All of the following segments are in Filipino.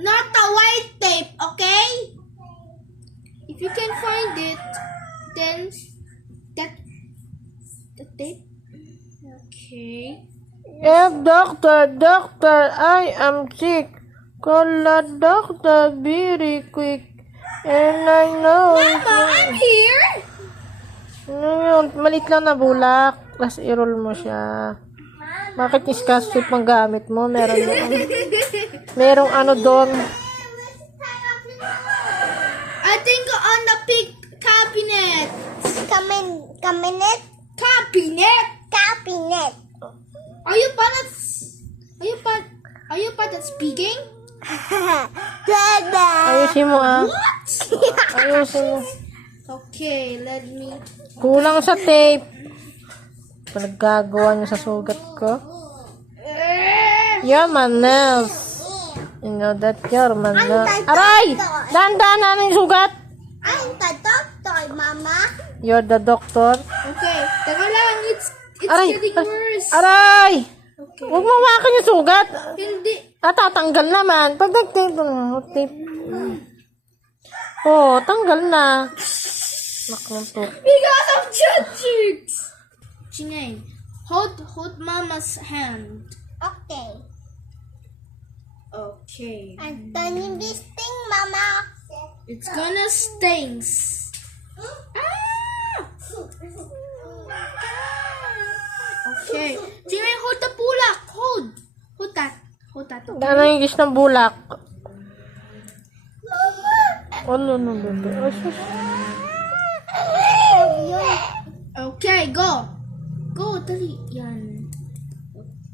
not a white tape, okay? If you can find it, then that the tape. Okay. Yes, doctor, I am sick. Call the doctor very quick. And I know Mama, I'm here. yun, malit lang na bulak. Tapos i-roll mo siya. Bakit Scotch tape ang gamit mo? Merong ano doon. I think on the pig cabinet. Cabinet? Cabinet. Are you bad at speaking? Dada! Ayusin mo What? Ayusin mo. Okay, let me. Kulang sa tape. Pinaggagawa niyo sa sugat ko. You're my nails. You know that you're my nails. Aray! Dahan-dahan na yung sugat. I'm the doctor, Mama. You're the doctor. Okay, teka lang, it's Aray! getting worse. Aray! Okay. Huwag mo mawakan yung sugat. Hindi. Tatanggal naman. Pag nag-tape, tape. Oh, tanggal na. Nakunto. Because of judges. Chingay, hold Mama's hand. Okay. Okay. I'm turning this thing, Mama. It's gonna stings. Ah! Okay. Chingay, hold the bulak. Hold that. Hold that. Okay. Ano yung gis ng bulak? Ano, bebe? Ay, sus. Okay, go. Go, dali. Yan.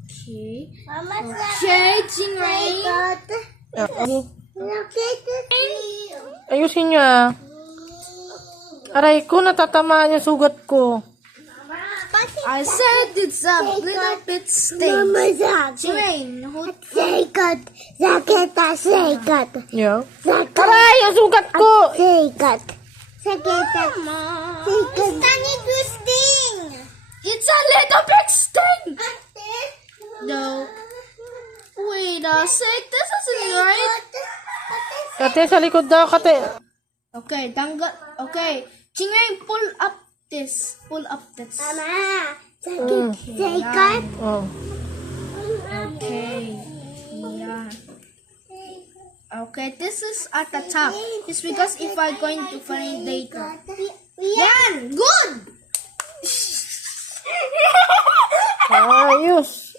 Okay. Mama, Okay, Chingay. Okay. Look at the tree. Ayusin niyo Aray ko, natatamaan yung sugat ko. I said it's a little bit stings. Mama, sakit. Chingay, hold. Sakit. Sakit. Yeah. Sakit. Aray, yung sugat ko! Sakit. Sakit. Mama. It's turning to sting. It's a little bit sting. No. Wait a sec. This isn't right. Kate, sa likod daw, kate. Okay, tanggal. Okay. Chingay, pull up this. Pull up this. Mama, sakit. Oh. Okay. Yeah. Okay, this is at the top. It's because if I'm going to find later. Yan! Good! Ayos.